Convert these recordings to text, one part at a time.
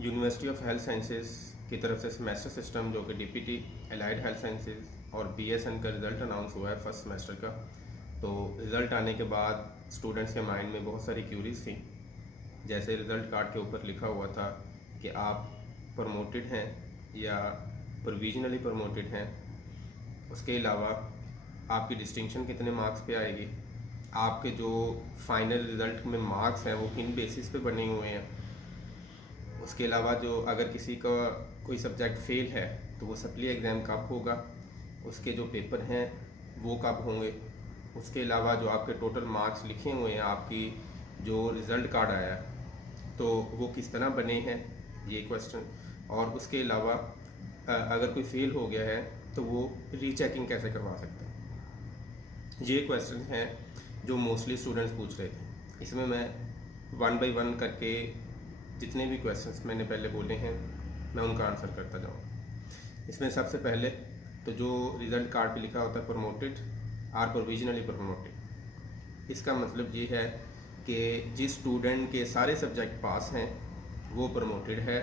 University of health sciences की तरफ से सेमेस्टर सिस्टम जो कि डीपीटी एलाइड हेल्थ साइंसेज और बीएसएन का रिज़ल्ट अनाउंस हुआ है फर्स्ट सेमेस्टर का। तो रिज़ल्ट आने के बाद स्टूडेंट्स के माइंड में बहुत सारी क्यूरीज थी। जैसे रिज़ल्ट कार्ड के ऊपर लिखा हुआ था कि आप प्रमोटेड हैं या प्रोविजनली प्रमोटेड हैं। उसके अलावा आपकी डिस्टिंक्शन कितने मार्क्स पे आएगी, आपके जो फाइनल रिज़ल्ट में मार्क्स हैं वो किन बेसिस पे बने हुए हैं। उसके अलावा जो अगर किसी का कोई सब्जेक्ट फेल है तो वो सप्ली एग्ज़ाम कब होगा, उसके जो पेपर हैं वो कब होंगे। उसके अलावा जो आपके टोटल मार्क्स लिखे हुए हैं, आपकी जो रिज़ल्ट कार्ड आया है तो वो किस तरह बने हैं, ये क्वेश्चन। और उसके अलावा अगर कोई फेल हो गया है तो वो रीचेकिंग कैसे करवा सकते हैं। ये क्वेश्चन हैं जो मोस्टली स्टूडेंट्स पूछ रहे थे। इसमें मैं वन बाय वन करके जितने भी क्वेश्चंस मैंने पहले बोले हैं मैं उनका आंसर करता जाऊँ। इसमें सबसे पहले तो जो रिज़ल्ट कार्ड पे लिखा होता है प्रमोटेड आर प्रोविजनली प्रमोटेड, इसका मतलब ये है कि जिस स्टूडेंट के सारे सब्जेक्ट पास हैं वो प्रमोटेड है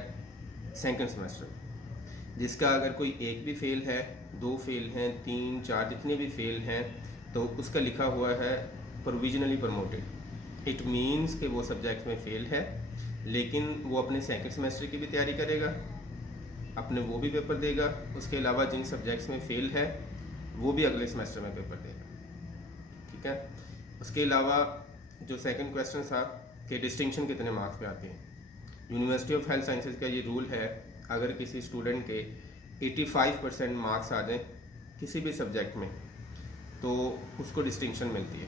सेकंड सेमेस्टर में। जिसका अगर कोई एक भी फेल है, दो फेल हैं, तीन चार जितने भी फेल हैं तो उसका लिखा हुआ है प्रोविजनली प्रमोटेड। इट मीन्स कि वो सब्जेक्ट में फेल है लेकिन वो अपने सेकंड सेमेस्टर की भी तैयारी करेगा, अपने वो भी पेपर देगा। उसके अलावा जिन सब्जेक्ट्स में फेल है वो भी अगले सेमेस्टर में पेपर देगा। ठीक है। उसके अलावा जो सेकंड क्वेश्चन था कि डिस्टिंक्शन कितने मार्क्स पे आते हैं। यूनिवर्सिटी ऑफ हेल्थ साइंसेज का ये रूल है, अगर किसी स्टूडेंट के 85% मार्क्स आ जाएं किसी भी सब्जेक्ट में तो उसको डिस्टिंक्शन मिलती है।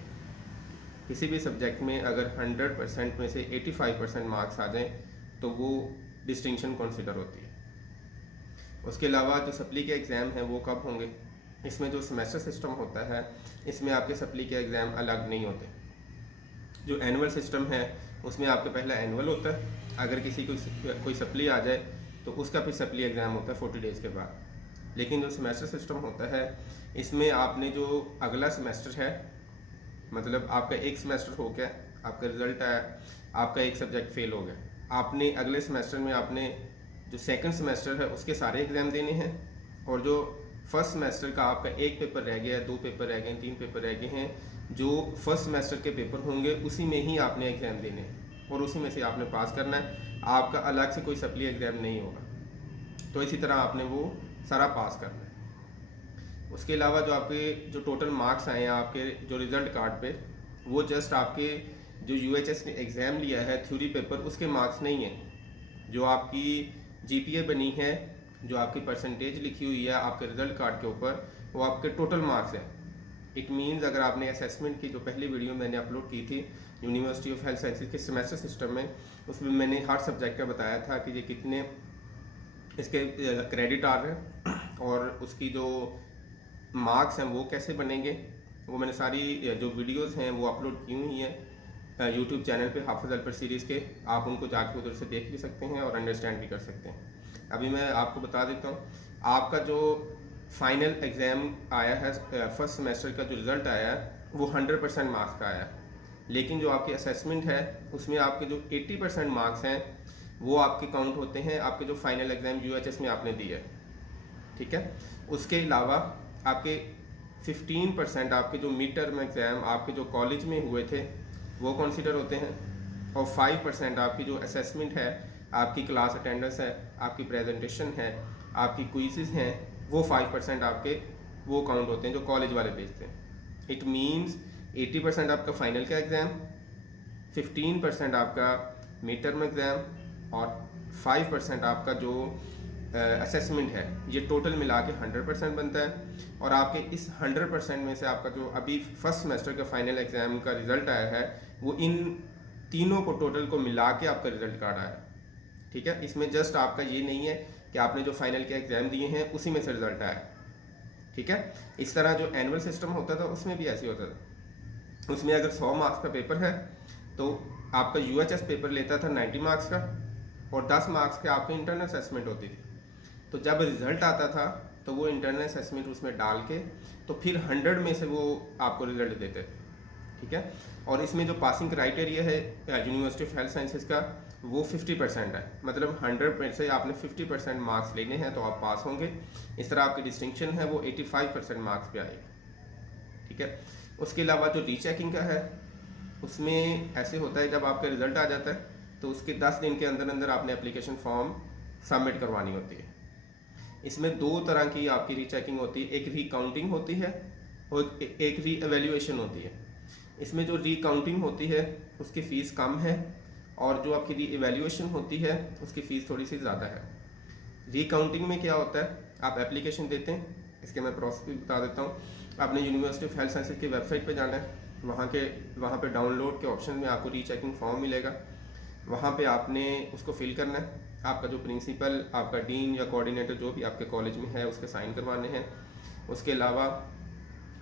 किसी भी सब्जेक्ट में अगर 100% में से 85% मार्क्स आ जाएं तो वो डिस्टिंक्शन कंसिडर होती है। उसके अलावा जो सप्ली के एग्ज़ाम हैं वो कब होंगे। इसमें जो सेमेस्टर सिस्टम होता है इसमें आपके सप्ली के एग्ज़ाम अलग नहीं होते। जो एनुअल सिस्टम है उसमें आपका पहला एनुअल होता है, अगर किसी को कोई सप्ली आ जाए तो उसका फिर सप्ली एग्ज़ाम होता है 40 डेज़ के बाद। लेकिन जो सेमेस्टर सिस्टम होता है इसमें आपने जो अगला सेमेस्टर है, मतलब आपका एक सेमेस्टर हो गया, आपका रिजल्ट आया, आपका एक सब्जेक्ट फेल हो गया, आपने अगले सेमेस्टर में आपने जो सेकंड सेमेस्टर है उसके सारे एग्ज़ाम देने हैं। और जो फर्स्ट सेमेस्टर का आपका एक पेपर रह गया, दो पेपर रह गए, तीन पेपर रह गए हैं, जो फर्स्ट सेमेस्टर के पेपर होंगे उसी में ही आपने एग्ज़ाम देने हैं और उसी में से आपने पास करना है। आपका अलग से कोई सप्ली एग्ज़ाम नहीं होगा। तो इसी तरह आपने वो सारा पास करना है। उसके अलावा जो आपके जो टोटल मार्क्स आए हैं आपके जो रिज़ल्ट कार्ड पे, वो जस्ट आपके जो यूएचएस ने एग्ज़ाम लिया है थ्योरी पेपर उसके मार्क्स नहीं हैं। जो आपकी जीपीए बनी है, जो आपकी परसेंटेज लिखी हुई है आपके रिज़ल्ट कार्ड के ऊपर, वो आपके टोटल मार्क्स हैं। इट मीन्स अगर आपने असेसमेंट की जो पहली वीडियो मैंने अपलोड की थी यूनिवर्सिटी ऑफ हेल्थ साइंसेज के सेमेस्टर सिस्टम में, उसमें मैंने हर सब्जेक्ट का बताया था कि ये कितने इसके क्रेडिट आ रहे हैं और उसकी जो मार्क्स हैं वो कैसे बनेंगे। वो मैंने सारी जो वीडियोस हैं वो अपलोड की हुई हैं यूट्यूब चैनल पे हाफिज़ अल पर सीरीज़ के। आप उनको जाके उधर से देख भी सकते हैं और अंडरस्टैंड भी कर सकते हैं। अभी मैं आपको बता देता हूँ, आपका जो फाइनल एग्ज़ाम आया है फर्स्ट सेमेस्टर का जो रिज़ल्ट आया है वो 100% मार्क्स का आया है। लेकिन जो आपकी असेसमेंट है उसमें आपके जो 80% मार्क्स हैं वो आपके काउंट होते हैं आपके जो फाइनल एग्ज़ाम यूएचएस में आपने दिया है। ठीक है। उसके अलावा आपके 15% आपके जो मिड टर्म एग्ज़ाम आपके जो कॉलेज में हुए थे वो कंसीडर होते हैं और 5% आपकी जो असेसमेंट है, आपकी क्लास अटेंडेंस है, आपकी प्रेजेंटेशन है, आपकी क्विज़ेस हैं, वो 5% आपके वो काउंट होते हैं जो कॉलेज वाले भेजते हैं। इट मीन्स 80% आपका फाइनल का एग्ज़ाम, 15% आपका मिड टर्म एग्ज़ाम और 5% आपका जो असेसमेंट है, ये टोटल मिला के 100% बनता है। और आपके इस 100% में से आपका जो अभी फर्स्ट सेमेस्टर का फाइनल एग्ज़ाम का रिज़ल्ट आया है वो इन तीनों को टोटल को मिला के आपका रिज़ल्ट कार्ड आया है। ठीक है। इसमें जस्ट आपका ये नहीं है कि आपने जो फाइनल के एग्ज़ाम दिए हैं उसी में से रिज़ल्ट आया। ठीक है। इस तरह जो एनुअल सिस्टम होता था उसमें भी ऐसे होता था। उसमें अगर 100 मार्क्स का पेपर है तो आपका यूएचएस पेपर लेता था 90 मार्क्स का और 10 मार्क्स के आपकी इंटरनल असेसमेंट होती थी। तो जब रिजल्ट आता था तो वो इंटरनल असेसमेंट उसमें डाल के तो फिर 100 में से वो आपको रिजल्ट देते थे। ठीक है। और इसमें जो पासिंग क्राइटेरिया है यूनिवर्सिटी ऑफ हेल्थ साइंसेज का वो 50% है, मतलब 100 में से आपने 50% मार्क्स लेने हैं तो आप पास होंगे। इस तरह आपकी डिस्टिंक्शन है वो 85% मार्क्स पे आएगी, ठीक है। उसके अलावा जो रीचेकिंग का है उसमें ऐसे होता है, जब आपका रिजल्ट आ जाता है तो उसके 10 दिन के अंदर अंदर आपने एप्लीकेशन फॉर्म सबमिट करवानी होती है। इसमें दो तरह की आपकी रीचेकिंग होती है, एक रीकाउंटिंग होती है और एक री एवेल्यूएशन होती है। इसमें जो रीकाउंटिंग होती है उसकी फ़ीस कम है और जो आपकी री एवेल्यूएशन होती है उसकी फ़ीस थोड़ी सी ज़्यादा है। रीकाउंटिंग में क्या होता है, आप एप्लीकेशन देते हैं, इसके मैं प्रोसेस भी बता देता हूँ। आपने यूनिवर्सिटी ऑफ हेल्थ साइंसेज की वेबसाइट पे जाना है, वहाँ पे डाउनलोड के ऑप्शन में आपको रीचेकिंग फॉर्म मिलेगा, वहाँ पे आपने उसको फिल करना है। आपका जो प्रिंसिपल, आपका डीन या कोऑर्डिनेटर जो भी आपके कॉलेज में है उसके साइन करवाने हैं। उसके अलावा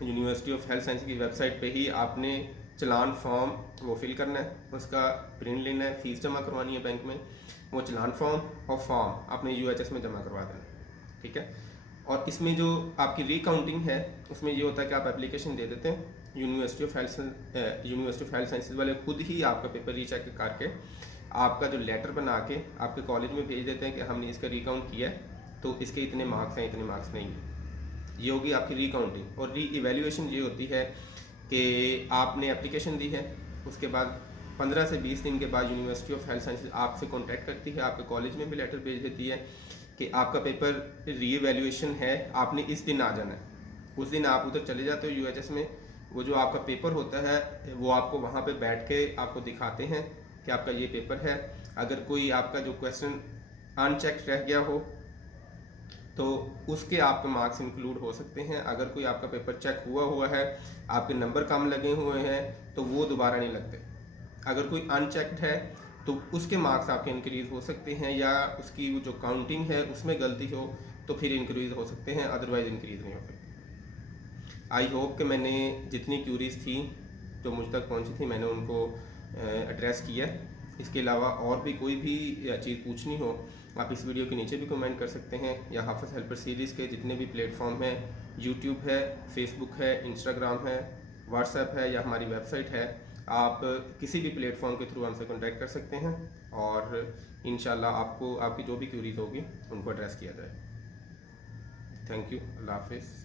यूनिवर्सिटी ऑफ हेल्थ साइंस की वेबसाइट पे ही आपने चलान फॉर्म वो फिल करना है, उसका प्रिंट लेना है, फ़ीस जमा करवानी है बैंक में, वो चलान फॉर्म और फॉर्म आपने यूएचएस में जमा करवा देना है, ठीक है। और इसमें जो आपकी रीकाउंटिंग है उसमें ये होता है कि आप एप्लीकेशन दे देते हैं, यूनिवर्सिटी ऑफ हेल्थ साइंसेज वाले खुद ही आपका पेपर रीचेक करके आपका जो लेटर बना के आपके कॉलेज में भेज देते हैं कि हमने इसका रिकाउंट किया है तो इसके इतने मार्क्स हैं, इतने मार्क्स नहीं हैं। ये होगी आपकी रिकाउंटिंग। और री इवेल्यूएशन ये होती है कि आपने एप्लीकेशन दी है, उसके बाद 15 से 20 दिन के बाद यूनिवर्सिटी ऑफ हेल्थ साइंसेज आपसे कांटेक्ट करती है, आपके कॉलेज में भी लेटर भेज देती है कि आपका पेपर री इवेल्यूएशन है, आपने इस दिन आ जाना है। उस दिन आप उधर चले जाते हो यूएचएस में, वो जो आपका पेपर होता है वो आपको वहाँ पे बैठ के आपको दिखाते हैं कि आपका ये पेपर है। अगर कोई आपका जो क्वेश्चन अनचेक्ड रह गया हो तो उसके आपके मार्क्स इंक्लूड हो सकते हैं। अगर कोई आपका पेपर चेक हुआ है, आपके नंबर कम लगे हुए हैं तो वो दोबारा नहीं लगते। अगर कोई अनचेक्ड है तो उसके मार्क्स आपके इंक्रीज हो सकते हैं, या उसकी जो काउंटिंग है उसमें गलती हो तो फिर इंक्रीज हो सकते हैं, अदरवाइज इंक्रीज नहीं हो सकते। आई होप कि मैंने जितनी क्यूरीज थी जो मुझ तक पहुंची थी मैंने उनको एड्रेस किया। इसके अलावा और भी कोई भी चीज़ पूछनी हो आप इस वीडियो के नीचे भी कमेंट कर सकते हैं, या हाफिज़ हेल्पर सीरीज़ के जितने भी प्लेटफॉर्म हैं, यूट्यूब है, फेसबुक है, इंस्टाग्राम है, व्हाट्सएप है या हमारी वेबसाइट है, आप किसी भी प्लेटफॉर्म के थ्रू हमसे कॉन्टैक्ट कर सकते हैं और इंशाल्लाह आपको आपकी जो भी क्यूरीज होगी उनको एड्रेस किया जाए। थैंक यू, अल्लाह हाफिज़।